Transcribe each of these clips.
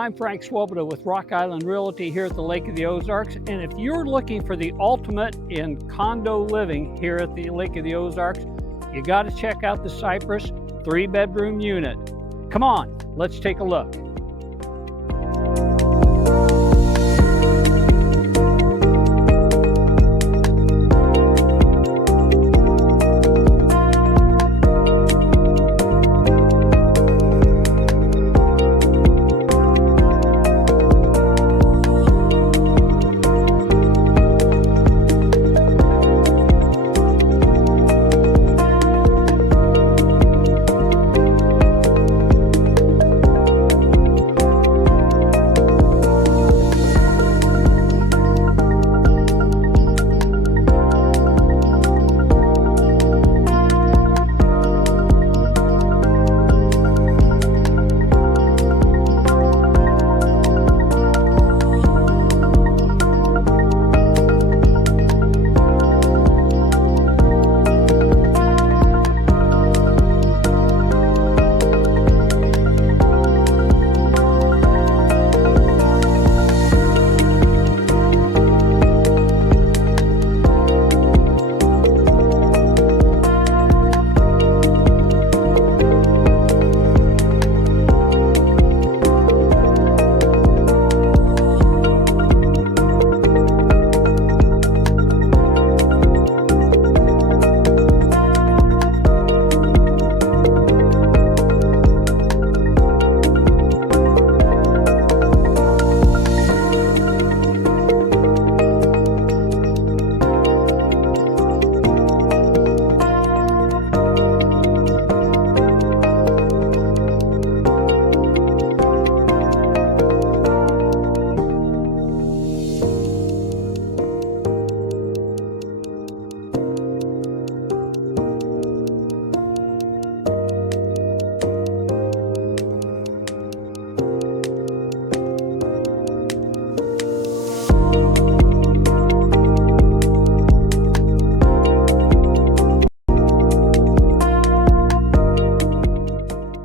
I'm Frank Swoboda with Rock Island Realty here at the Lake of the Ozarks. And if you're looking for the ultimate in condo living here at the Lake of the Ozarks, you got to check out the Cypress 3-bedroom unit. Come on, let's take a look.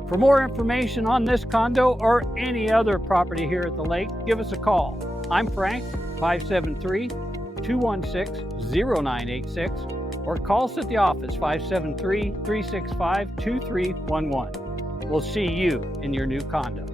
For more information on this condo or any other property here at the lake, give us a call. I'm Frank, 573-216-0986, or call us at the office, 573-365-2311. We'll see you in your new condo.